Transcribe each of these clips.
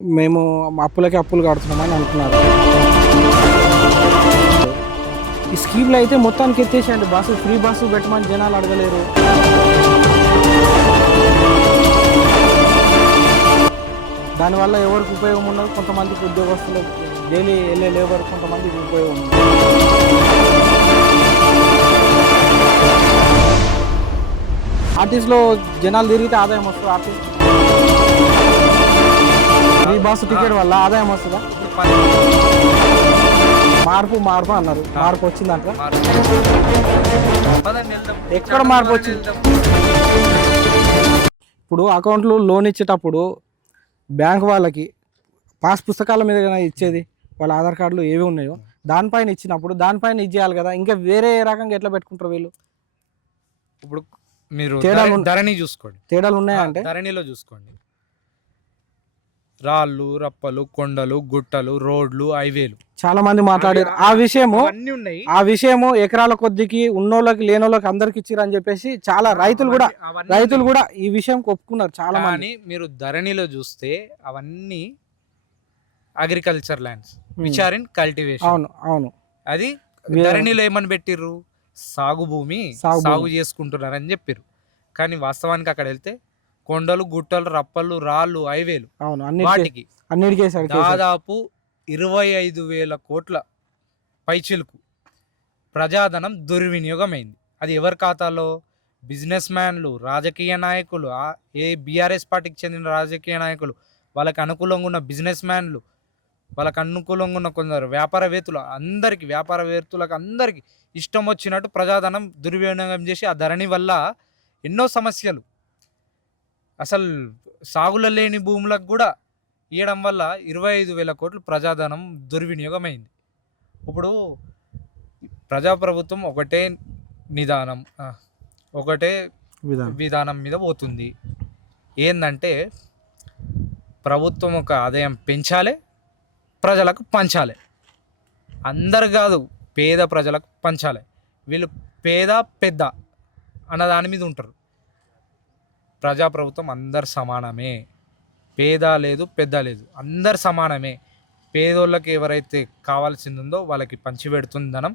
మేము అప్పులకి అప్పులు కడుతున్నామని అంటున్నారు. ఈ స్కీమ్లో అయితే మొత్తానికి ఎత్తేసేయండి, బస్సు ఫ్రీ బస్సు పెట్టమని జనాలు అడగలేరు. దానివల్ల ఎవరికి ఉపయోగం ఉన్నది, కొంతమందికి ఉద్యోగస్తులు డైలీ వెళ్ళే లేబర్ కొంతమందికి ఉపయోగం ఉంది. ఆర్టీసీలో జనాలు తిరిగితే ఆదాయం వస్తుంది. ఆర్టీసీ ఫ్రీ బస్సు టికెట్ వల్ల ఆదాయం వస్తుందా? మార్పు అన్నారు, మార్పు వచ్చిందంట. ఎక్కడ మార్పు వచ్చింది? ఇప్పుడు అకౌంట్లు లోన్ ఇచ్చేటప్పుడు బ్యాంక్ వాళ్ళకి పాస్ పుస్తకాల మీద ఇచ్చేది, వాళ్ళ ఆధార్ కార్డులు ఏవి ఉన్నాయో దానిపైన ఇచ్చినప్పుడు దానిపైన ఇచ్చేయాలి కదా. ఇంకా వేరే రకంగా ఎట్లా పెట్టుకుంటారు వీళ్ళు? ఇప్పుడు మీరు ధరణి చూసుకోండి, తేడాలు ఉన్నాయా అంటే ధరణిలో చూసుకోండి. రాళ్ళు, రప్పలు, కొండలు, గుట్టలు, రోడ్లు, హైవేలు చాలా మంది మాట్లాడారు ఆ విషయము ఎకరాల కొద్దికి ఉన్నోళ్ళకి లేనోళ్ళకి అందరికి ఇచ్చిర్రు అని చెప్పేసి చాలా రైతులు కూడా ఈ విషయం ఒప్పుకున్నారు చాలా మంది. మీరు ధరణిలో చూస్తే అవన్నీ agriculture lands which are in cultivation. అవును అది ధరణిలో ఏమని పెట్టిర్రు? సాగు భూమి, సాగు చేసుకుంటున్నారు అని చెప్పారు. కానీ వాస్తవానికి అక్కడ వెళ్తే కొండలు, గుట్టలు, రప్పలు, రాళ్ళు, హైవేలు, వాటికి దాదాపు 25,000 కోట్ల పైచిలుకు ప్రజాధనం దుర్వినియోగమైంది. అది ఎవరి ఖాతాలో? బిజినెస్ మ్యాన్లు, రాజకీయ నాయకులు, ఏ బీఆర్ఎస్ పార్టీకి చెందిన రాజకీయ నాయకులు, వాళ్ళకి అనుకూలంగా ఉన్న బిజినెస్ మ్యాన్లు, వాళ్ళకి అనుకూలంగా ఉన్న కొందరు వ్యాపారవేత్తలకు అందరికీ ఇష్టం వచ్చినట్టు ప్రజాధనం దుర్వినియోగం చేసి ఆ ధరణి వల్ల ఎన్నో సమస్యలు, అసలు సాగులో లేని భూములకు కూడా ఇవ్వడం వల్ల 25,000 కోట్లు ప్రజాధనం దుర్వినియోగమైంది. ఇప్పుడు ప్రజాప్రభుత్వం ఒకటే విధానం మీద పోతుంది. ఏంటంటే ప్రభుత్వం ఒక ఆదాయం పెంచాలి, ప్రజలకు పంచాలి. అందరు కాదు, పేద ప్రజలకు పంచాలి. వీళ్ళు పేద పెద్ద అన్న దాని మీద ఉంటారు. ప్రజాప్రభుత్వం అందరు సమానమే, పేద లేదు పెద్ద లేదు, అందరు సమానమే. పేదోళ్ళకి ఎవరైతే కావాల్సింది ఉందో వాళ్ళకి పంచిపెడుతుంది ధనం,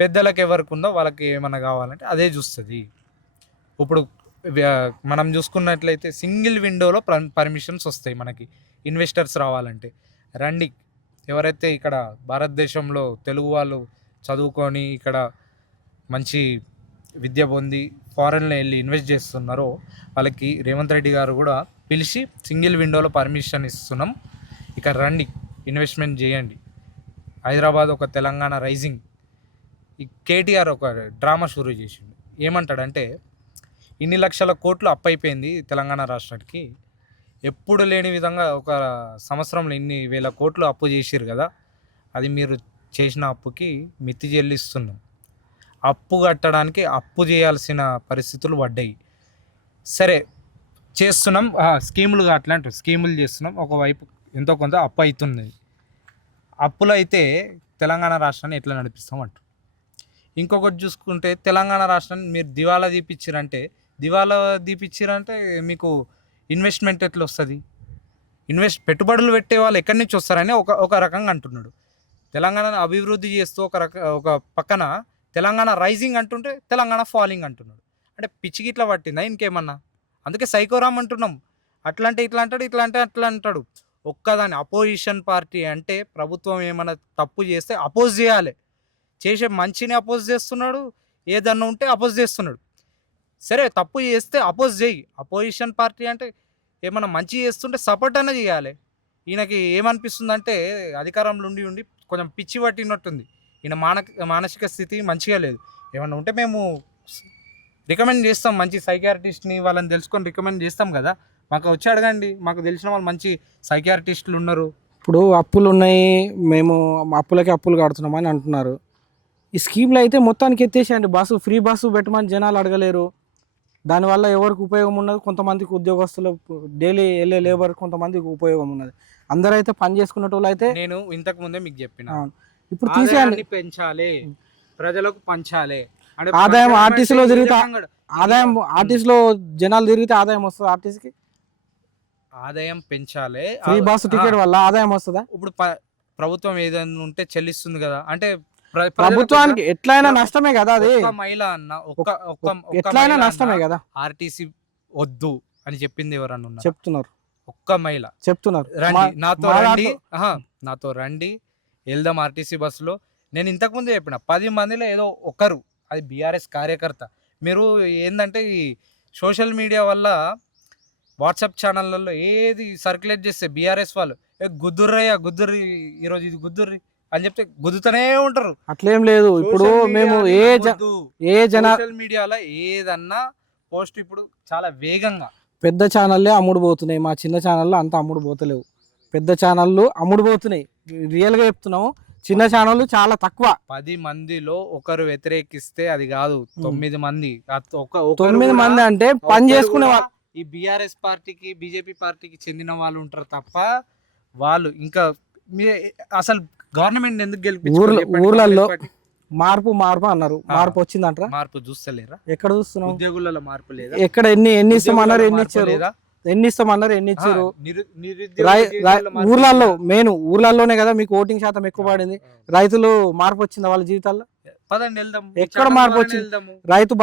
పెద్దలకు ఎవరికి ఉందో వాళ్ళకి ఏమైనా కావాలంటే అదే చూస్తుంది. ఇప్పుడు మనం చూసుకున్నట్లయితే సింగిల్ విండోలో పర్మిషన్స్ వస్తాయి మనకి ఇన్వెస్టర్స్ రావాలంటే. రండి, ఎవరైతే ఇక్కడ భారతదేశంలో తెలుగు వాళ్ళు చదువుకొని ఇక్కడ మంచి విద్య పొంది ఫారెన్లో వెళ్ళి ఇన్వెస్ట్ చేస్తున్నారో వాళ్ళకి రేవంత్ రెడ్డి గారు కూడా పిలిచి సింగిల్ విండోలో పర్మిషన్ ఇస్తున్నాం, ఇక్కడ రండి ఇన్వెస్ట్మెంట్ చేయండి. హైదరాబాద్ ఒక తెలంగాణ రైజింగ్. ఈ కేటీఆర్ ఒక డ్రామా షురూ చేసిండు. ఏమంటాడంటే, ఇన్ని లక్షల కోట్లు అప్పు అయిపోయింది తెలంగాణ రాష్ట్రానికి, ఎప్పుడు లేని విధంగా ఒక సంవత్సరంలో ఇన్ని వేల కోట్లు అప్పు చేసిరు కదా, అది మీరు చేసిన అప్పుకి మితి చెల్లిస్తున్నాం. అప్పు కట్టడానికి అప్పు చేయాల్సిన పరిస్థితులు పడ్డాయి. సరే చేస్తున్నాం, స్కీములు అట్లాంటి స్కీములు చేస్తున్నాం, ఒకవైపు ఎంతో కొంత అప్పు అవుతుంది. అప్పులు అయితే తెలంగాణ రాష్ట్రాన్ని ఎట్లా నడిపిస్తాం అంటారు. ఇంకొకటి చూసుకుంటే తెలంగాణ రాష్ట్రాన్ని మీరు దివాలా తీపిచ్చిరంటే మీకు ఇన్వెస్ట్మెంట్ ఎట్లా వస్తుంది? పెట్టుబడులు పెట్టే వాళ్ళు ఎక్కడి నుంచి వస్తారని ఒక రకంగా అంటున్నాడు. తెలంగాణను అభివృద్ధి చేస్తూ ఒక పక్కన తెలంగాణ రైజింగ్ అంటుంటే తెలంగాణ ఫాలింగ్ అంటున్నాడు. అంటే పిచ్చికి ఇట్లా పట్టిందా ఇంకేమన్నా? అందుకే సైకోరామ్ అంటున్నాం. అట్లా అంటే ఇట్లా అంటాడు, ఇట్లా అంటే అట్లా అంటాడు. ఒక్కదాని అపోజిషన్ పార్టీ అంటే ప్రభుత్వం ఏమైనా తప్పు చేస్తే అపోజ్ చేయాలి, చేసే మంచిని అపోజ్ చేస్తున్నాడు, ఏదన్నా ఉంటే అపోజ్ చేస్తున్నాడు. సరే తప్పు చేస్తే అపోజ్ చేయి. అపోజిషన్ పార్టీ అంటే ఏమన్నా మంచి చేస్తుంటే సపోర్ట్ అన్న చేయాలి. ఈయనకి ఏమనిపిస్తుంది అంటే అధికారంలో ఉండి కొంచెం పిచ్చి పట్టినట్టుంది. ఈయన మానసిక స్థితి మంచిగా లేదు. ఏమన్నా ఉంటే మేము రికమెండ్ చేస్తాం, మంచి సైకియాట్రిస్ట్ని వాళ్ళని తెలుసుకొని రికమెండ్ చేస్తాం కదా, మాకు వచ్చి అడగండి, మాకు తెలిసిన వాళ్ళు మంచి సైకియాట్రిస్టులు ఉన్నారు. ఇప్పుడు అప్పులు ఉన్నాయి, మేము అప్పులకి అప్పులు కడుతున్నామని అంటున్నారు. ఈ స్కీమ్లో అయితే మొత్తానికి ఎత్తేసేయండి, బస్సు ఫ్రీ బస్సు పెట్టమని జనాలు అడగలేరు. దానివల్ల ఎవరికి ఉపయోగం ఉన్నది, కొంతమందికి ఉద్యోగస్తులు డైలీ వెళ్ళే లేబర్ కొంతమందికి ఉపయోగం ఉన్నది. అందరైతే పని చేసుకునేటోళ్ళు అయితే, నేను ఇంతకు ముందే మీకు చెప్పిన, ఇప్పుడు తీసేయండి, పెంచాలి, ప్రజలకు పంచాలి. ఆదాయం ఆర్టీసీలో తిరిగితే ఆదాయం, ఆర్టీసీలో జనాలు తిరిగితే ఆదాయం వస్తుంది ఆర్టీసీకి. ఆదాయం పెంచాలి. ఫ్రీ బస్సు టికెట్ వల్ల ఆదాయం వస్తుందా? ఇప్పుడు ప్రభుత్వం ఏదైనా ఉంటే చెల్లిస్తుంది కదా, అంటే ప్రభుత్వానికి ఎట్లయినా నష్టమే కదా అది. ఒక్క మహిళ అన్న ఎట్లయినా నష్టమే కదా. ఆర్టీసీ వద్దు అని చెప్పింది ఎవరన్నా ఉన్నారు? చెప్తున్నారు. ఒక్క మహిళ చెప్తున్నారు, రండి నాతో రండి వెళ్దాం ఆర్టీసీ బస్సులో. నేను ఇంతకుముందు చెప్పిన 10 మందిలో ఏదో ఒకరు, అది బీఆర్ఎస్ కార్యకర్త. మీరు ఏంటంటే ఈ సోషల్ మీడియా వల్ల వాట్సాప్ ఛానళ్ళల్లో ఏది సర్క్యులేట్ చేస్తే బీఆర్ఎస్ వాళ్ళు గుద్దుర్రయ్యా గుద్దుర్రి, ఈరోజు ఇది గుద్దుర్రి అని చెప్తే గుద్దుతూనే ఉంటారు. అట్లేం లేదు. ఇప్పుడు మేము ఏ సోషల్ మీడియాలో ఏదన్నా పోస్ట్ ఇప్పుడు చాలా వేగంగా పెద్ద ఛానళ్ళే అమ్ముడు పోతున్నాయి. మా చిన్న ఛానల్లో అంత అమ్ముడు పోతలేవు. పెద్ద ఛానళ్ళు అమ్ముడు పోతున్నాయి, రియల్గా చెప్తున్నాము. చిన్న ఛానళ్ళు చాలా తక్కువ. 10 మందిలో ఒకరు వ్యతిరేకిస్తే అది కాదు, 9 మంది 9 మంది అంటే పని చేసుకునే వాళ్ళు. ఈ బీఆర్ఎస్ పార్టీకి బీజేపీ పార్టీకి చెందిన వాళ్ళు ఉంటారు తప్ప వాళ్ళు ఇంకా అసలు గవర్నమెంట్ ఎందుకు గెలిపించారు? ఊర్లలో మార్పు అన్నారు, మార్పు వచ్చిందంటారా? మార్పు చూస్తలేరా? ఎక్కడ చూస్తున్నాం? ఉద్యోగులలో మార్పు లేదా? ఎక్కడ ఎన్ని ఇస్తామన్నారు, ఎన్ని ఇచ్చారు? ఎన్ని ఇస్తామన్నారు, ఎన్ని ఇచ్చారు? ఊర్లలో ఊర్లలోనే కదా మీకు ఓటింగ్ శాతం ఎక్కువ పడింది. రైతులు మార్పు వచ్చిందా వాళ్ళ జీవితాల్లో? పదండి వెళ్దాం. ఎక్కడ మార్పు వచ్చింది? రైతు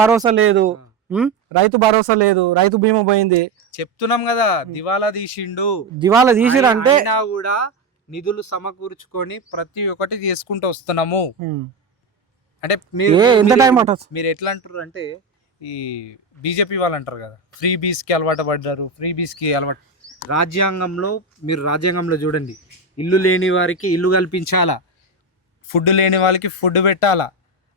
భరోసా లేదు, రైతు బీమా పోయింది. చెప్తున్నాం కదా, దివాలా తీసిండు. దివాలా తీసిరు అంటే కూడా నిధులు సమకూర్చుకొని ప్రతి ఒక్కటి చేసుకుంటూ వస్తున్నాము. అంటే మీరు ఎట్లా అంటారు అంటే, ఈ బీజేపీ వాళ్ళు అంటారు కదా, ఫ్రీ బీస్కి అలవాటు పడ్డారు, ఫ్రీ బీస్కి అలవాటు. రాజ్యాంగంలో చూడండి, ఇల్లు లేని వారికి ఇల్లు కల్పించాలా, ఫుడ్ లేని వాళ్ళకి ఫుడ్ పెట్టాలా.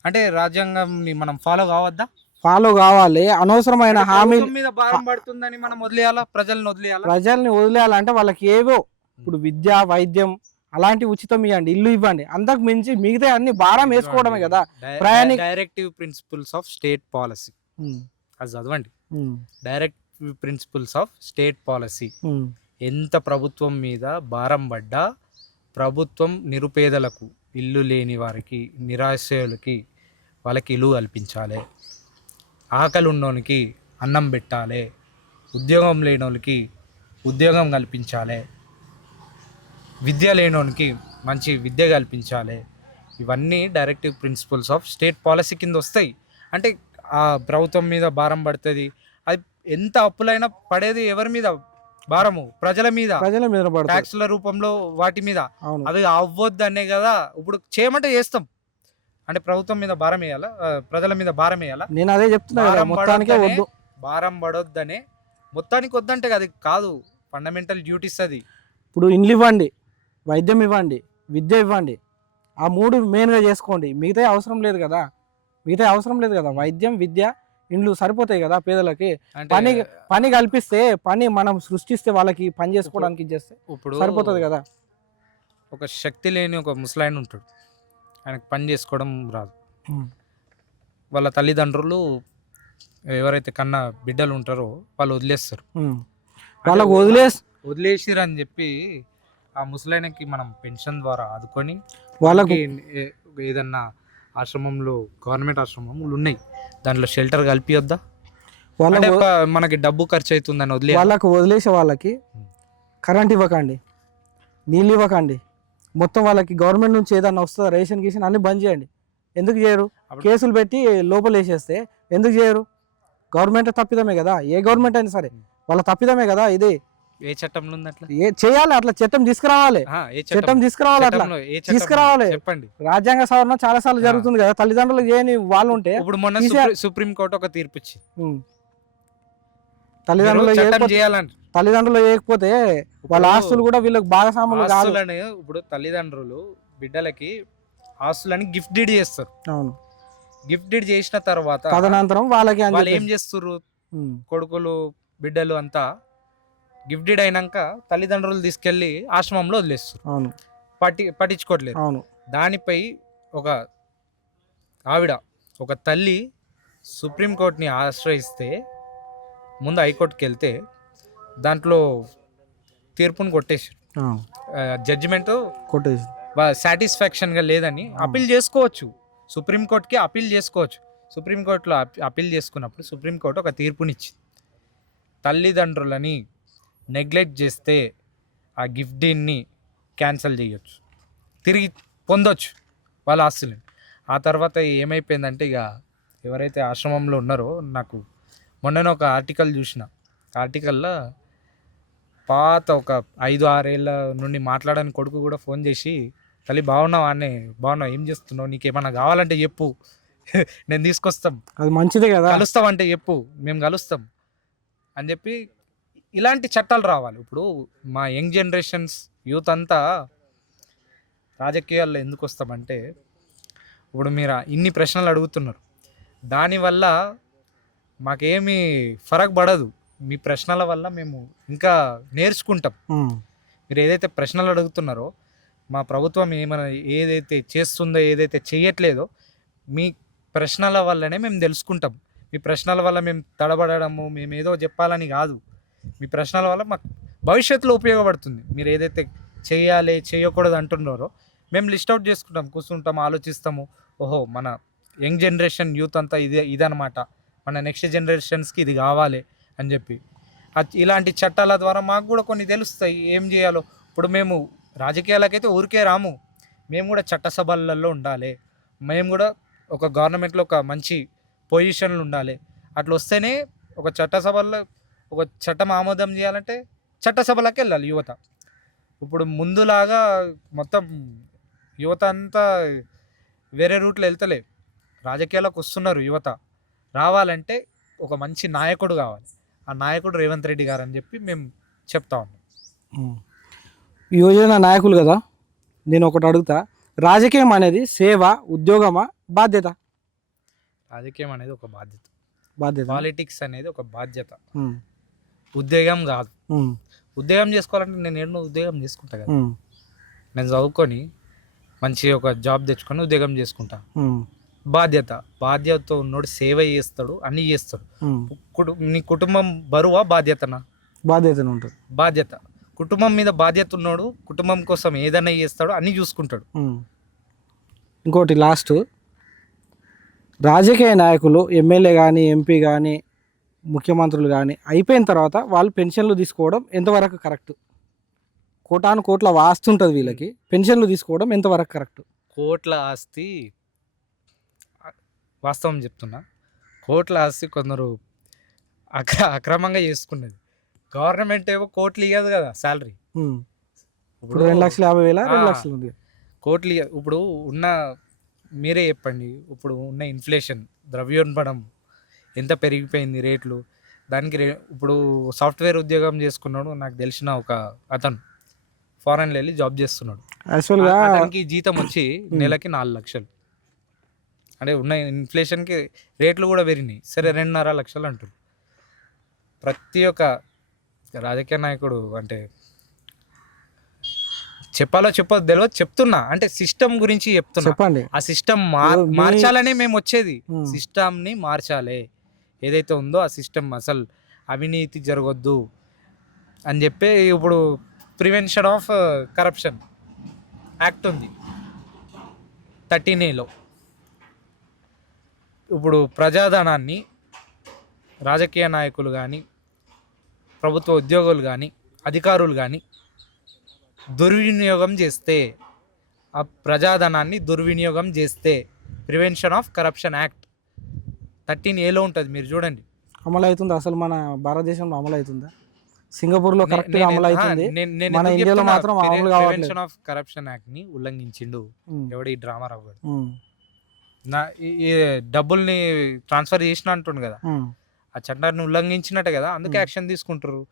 అంటే రాజ్యాంగంని మనం ఫాలో కావద్దా? ఫాలో కావాలి. అనవసరమైన హామీల మీద భారం పడుతుందని మనం వదిలేయాలా? ప్రజల్ని వదిలేయాలంటే వాళ్ళకి ఏవో, ఇప్పుడు విద్య, వైద్యం అలాంటి ఉచితం ఇవ్వండి, ఇల్లు ఇవ్వండి. అంతకు మించి మిగతా అన్ని భారం వేసుకోవడమే కదా. Directive principles of state policy అది చదవండి. Directive principles of state policy. ఎంత ప్రభుత్వం మీద భారం పడ్డా ప్రభుత్వం నిరుపేదలకు, ఇల్లు లేని వారికి, నిరాశ్రయులకి వాళ్ళకి ఇల్లు కల్పించాలి. ఆకలి ఉన్నోనికి అన్నం పెట్టాలి. ఉద్యోగం లేని వాళ్ళకి ఉద్యోగం కల్పించాలి. విద్య లేనోనికి మంచి విద్య కల్పించాలి. ఇవన్నీ directive principles of state policy కింద వస్తాయి. అంటే ఆ ప్రభుత్వం మీద భారం పడుతుంది. అది ఎంత అప్పులైనా పడేది ఎవరి మీద భారము? ప్రజల మీద ట్యాక్స్ల రూపంలో వాటి మీద. అవి అవ్వద్దనే కదా ఇప్పుడు చేయమంటే చేస్తాం. అంటే ప్రభుత్వం మీద భారం వేయాలా, ప్రజల మీద భారం వేయాలా? నేను అదే చెప్తున్నా, భారం పడొద్దనే. మొత్తానికి వద్దంటే అది కాదు, ఫండమెంటల్ డ్యూటీస్ అది. ఇప్పుడు ఇండ్లు ఇవ్వండి, వైద్యం ఇవ్వండి, విద్య ఇవ్వండి, ఆ 3 మెయిన్గా చేసుకోండి. మిగతా అవసరం లేదు కదా. వైద్యం, విద్య, ఇండ్లు సరిపోతాయి కదా పేదలకి. పని కల్పిస్తే, పని మనం సృష్టిస్తే వాళ్ళకి పని చేసుకోవడానికి ఇచ్చేస్తే ఇప్పుడు సరిపోతుంది కదా. ఒక శక్తి లేని ఒక ముసలాయన ఉంటాడు, ఆయనకు పని చేసుకోవడం రాదు. వాళ్ళ తల్లిదండ్రులు ఎవరైతే కన్నా బిడ్డలు ఉంటారో వాళ్ళు వదిలేస్తారు. వాళ్ళకు వదిలేసిరు అని చెప్పి ఆ ముసలాయనకి మనం పెన్షన్ ద్వారా ఆదుకొని వాళ్ళకి ఏదన్నా ఆశ్రమంలో, గవర్నమెంట్ ఆశ్రమములు ఉన్నాయి, దాంట్లో షెల్టర్ కల్పియొద్దా? మనకి డబ్బు ఖర్చు అవుతుందని వదిలేసే వాళ్ళకి కరెంట్ ఇవ్వకండి, నీళ్ళు ఇవ్వకండి. మొత్తం వాళ్ళకి గవర్నమెంట్ నుంచి ఏదన్నా వస్తుందా, రేషన్ గీషన్ అన్ని బంద్ చేయండి. ఎందుకు చేయరు? కేసులు పెట్టి లోపల వేసేస్తే ఎందుకు చేయరు? గవర్నమెంట్ తప్పిదమే కదా, ఏ గవర్నమెంట్ అయినా సరే వాళ్ళ తప్పిదమే కదా. ఇది ఏ చట్టంలో ఉంది? అట్లా చేయాలి, అట్లా చట్టం తీసుకురావాలి, చెప్పండి. రాజ్యాంగ సవరణ చాలా సార్లు జరుగుతుంది కదా. తల్లిదండ్రులు చేయని వాళ్ళు ఉంటే, ఇప్పుడు మొన్న సుప్రీం కోర్టు ఒక తీర్పు ఇచ్చి తల్లిదండ్రులు చేయకపోతే వాళ్ళ ఆస్తులు కూడా వీళ్ళకి భాగస్వాములు కాదు. ఇప్పుడు తల్లిదండ్రులు బిడ్డలకి ఆస్తులని గిఫ్ట్ డీడ్ చేస్తారు. అవును, గిఫ్ట్ డీడ్ చేసిన తర్వాత తదనంతరం వాళ్ళకి ఏం చేస్తారు? కొడుకులు, బిడ్డలు అంతా గిఫ్ట్ డీడ్ అయినాక తల్లిదండ్రులు తీసుకెళ్లి ఆశ్రమంలో వదిలేస్తారు. అవును, పట్టించుకోవట్లేదు. అవును, దానిపై ఒక తల్లి సుప్రీంకోర్టుని ఆశ్రయిస్తే, ముందు హైకోర్టుకి వెళ్తే దాంట్లో తీర్పును కొట్టేసారు. జడ్జిమెంట్ కొట్టేసి సాటిస్ఫాక్షన్గా లేదని అప్పీల్ చేసుకోవచ్చు. సుప్రీంకోర్టుకి అప్పీల్ చేసుకోవచ్చు. సుప్రీంకోర్టులో అప్పీల్ చేసుకున్నప్పుడు సుప్రీంకోర్టు ఒక తీర్పునిచ్చింది. తల్లిదండ్రులని నెగ్లెక్ట్ చేస్తే ఆ గిఫ్ట్ డీడ్ని క్యాన్సిల్ చేయొచ్చు, తిరిగి పొందొచ్చు వాళ్ళ ఆస్తులని. ఆ తర్వాత ఏమైపోయిందంటే ఇక ఎవరైతే ఆశ్రమంలో ఉన్నారో, నాకు మొన్ననే ఒక ఆర్టికల్ చూసిన. ఆర్టికల్లో పాత ఒక 5-6 ఏళ్ళ నుండి మాట్లాడని కొడుకు కూడా ఫోన్ చేసి, తల్లి బాగున్నావా అన్నే, బాగున్నావు, ఏం చేస్తున్నావు, నీకేమన్నా కావాలంటే చెప్పు, నేను తీసుకొస్తాం, అది మంచిదే కదా. కలుస్తాం అంటే చెప్పు, మేము కలుస్తాం అని చెప్పి ఇలాంటి చట్టాలు రావాలి. ఇప్పుడు మా యంగ్ జనరేషన్స్ యూత్ అంతా రాజకీయాల్లో ఎందుకు వస్తామంటే, ఇప్పుడు మీరు ఇన్ని ప్రశ్నలు అడుగుతున్నారు, దానివల్ల మాకేమీ ఫరక్ పడదు. మీ ప్రశ్నల వల్ల మేము ఇంకా నేర్చుకుంటాం. ఉమ్, మీరు ఏదైతే ప్రశ్నలు అడుగుతున్నారో, మా ప్రభుత్వం ఏమైనా ఏదైతే చేస్తుందో, ఏదైతే చేయట్లేదో, మీ ప్రశ్నల వల్లనే మేము తెలుసుకుంటాం. మీ ప్రశ్నల వల్ల మేము తడబడము, మేము ఏదో చెప్పాలని కాదు. మీ ప్రశ్నల వల్ల మాకు భవిష్యత్తులో ఉపయోగపడుతుంది. మీరు ఏదైతే చేయాలి చేయకూడదు అంటున్నారో, మేము లిస్ట్ అవుట్ చేసుకుంటాం, కూర్చుంటాం, ఆలోచిస్తాము. ఓహో, మన యంగ్ జనరేషన్ యూత్ అంతా ఇదనమాట, మన నెక్స్ట్ జనరేషన్స్కి ఇది కావాలి అని చెప్పి ఇలాంటి చట్టాల ద్వారా మాకు కూడా కొన్ని తెలుస్తాయి ఏం చేయాలో. ఇప్పుడు మేము రాజకీయాలకైతే ఊరికే రాము, మేము కూడా చట్టసభలలో ఉండాలి, మేము కూడా ఒక గవర్నమెంట్లో ఒక మంచి పొజిషన్లు ఉండాలి. అట్లా వస్తేనే ఒక చట్టసభల్లో ఒక చట్టం ఆమోదం చేయాలంటే చట్టసభలకు వెళ్ళాలి యువత. ఇప్పుడు ముందులాగా మొత్తం యువత అంతా వేరే రూట్లో వెళ్తలే, రాజకీయాలకు వస్తున్నారు యువత. రావాలంటే ఒక మంచి నాయకుడు కావాలి, ఆ నాయకుడు రేవంత్ రెడ్డి గారు అని చెప్పి మేము చెప్తా ఉన్నాం. ఉమ్. యువజన నాయకులు కదా, నేను ఒకటి అడుగుతా, రాజకీయం అనేది సేవ, ఉద్యోగమా, బాధ్యత? రాజకీయం అనేది ఒక బాధ్యత, బాధ్యత. పాలిటిక్స్ అనేది ఒక బాధ్యత, ఉమ్, ఉద్యోగం కాదు. ఉమ్, ఉద్యోగం చేసుకోవాలంటే నేను ఎన్నో ఉద్యోగం చేసుకుంటా కదా, ఉమ్, నేను చదువుకొని మంచి ఒక జాబ్ తెచ్చుకొని ఉద్యోగం చేసుకుంటా. ఉమ్, బాధ్యతతో ఉన్నోడు సేవ చేస్తాడు, అన్నీ చేస్తాడు. ఉమ్. నీ కుటుంబం బరువా బాధ్యతనా? బాధ్యతనే ఉంటుంది. బాధ్యత. కుటుంబం మీద బాధ్యత ఉన్నాడు, కుటుంబం కోసం ఏదైనా చేస్తాడు, అన్నీ చూసుకుంటాడు. ఉమ్. ఇంకోటి లాస్ట్, రాజకీయ నాయకులు ఎమ్మెల్యే కానీ, ఎంపీ కానీ, ముఖ్యమంత్రులు కానీ అయిపోయిన తర్వాత వాళ్ళు పెన్షన్లు తీసుకోవడం ఎంతవరకు కరెక్ట్? కోటాను కోట్ల ఆస్తి ఉంటుంది వీళ్ళకి, పెన్షన్లు తీసుకోవడం ఎంతవరకు కరెక్ట్? కోట్ల ఆస్తి, వాస్తవం చెప్తున్నా, కోట్ల ఆస్తి కొందరు అక్రమంగా చేసుకున్నది. గవర్నమెంట్ ఏమో కోట్లు ఇవ్వదు కదా శాలరీ. ఇప్పుడు 2,50,000 2 లక్షలు ఉంది. కోట్లు ఇప్పుడు ఉన్న, మీరే చెప్పండి, ఇప్పుడు ఉన్న ఇన్ఫ్లేషన్, ద్రవ్యోల్బణం ఎంత పెరిగిపోయింది రేట్లు. దానికి ఇప్పుడు సాఫ్ట్వేర్ ఉద్యోగం చేసుకున్నాడు నాకు తెలిసిన ఒక అతను, ఫారెన్లో వెళ్ళి జాబ్ చేస్తున్నాడు. యాక్చువల్గా అతనికి జీతం వచ్చి నెలకి 4 లక్షలు. అంటే ఉన్న ఇన్ఫ్లేషన్కి రేట్లు కూడా పెరిగినాయి. సరే 2.5 లక్షలు అంటారు. ప్రతి ఒక్క రాజకీయ నాయకుడు అంటే చెప్పాలో చెప్పదో తెలియదు, చెప్తున్నా అంటే సిస్టమ్ గురించి చెప్తున్నా. చెప్పండి. ఆ సిస్టమ్ మార్చాలనే మేము వచ్చేది. సిస్టమ్ని మార్చాలి, ఏదైతే ఉందో ఆ సిస్టమ్, అసలు అవినీతి జరగొద్దు అని చెప్పి ఇప్పుడు ప్రివెన్షన్ ఆఫ్ కరప్షన్ యాక్ట్ ఉంది 13A. ఇప్పుడు ప్రజాధనాన్ని రాజకీయ నాయకులు కానీ, ప్రభుత్వ ఉద్యోగులు కానీ, అధికారులు కానీ దుర్వినియోగం చేస్తే, ఆ ప్రజాధనాన్ని దుర్వినియోగం చేస్తే prevention of corruption act 13A ఉంటుంది. మీరు చూడండి. అమలు అవుతుంది అసలు మన భారతదేశంలో అమలు అవుతుందా? సింగపూర్లో కరెక్ట్గా అమలు అవుతుంది, మన ఇండియాలో మాత్రం అమలు కావట్లేదు. ప్రివెన్షన్ ఆఫ్ కరప్షన్ యాక్ట్ని ఉల్లంఘించిండు ఎవడు, ఈ డ్రామా రావాడు. ఈ డబ్బుల్ని ట్రాన్స్ఫర్ చేసిన అంటుండు కదా, ఆ చట్టాన్ని ఉల్లంఘించినట్టే కదా, అందుకే యాక్షన్ తీసుకుంటారు.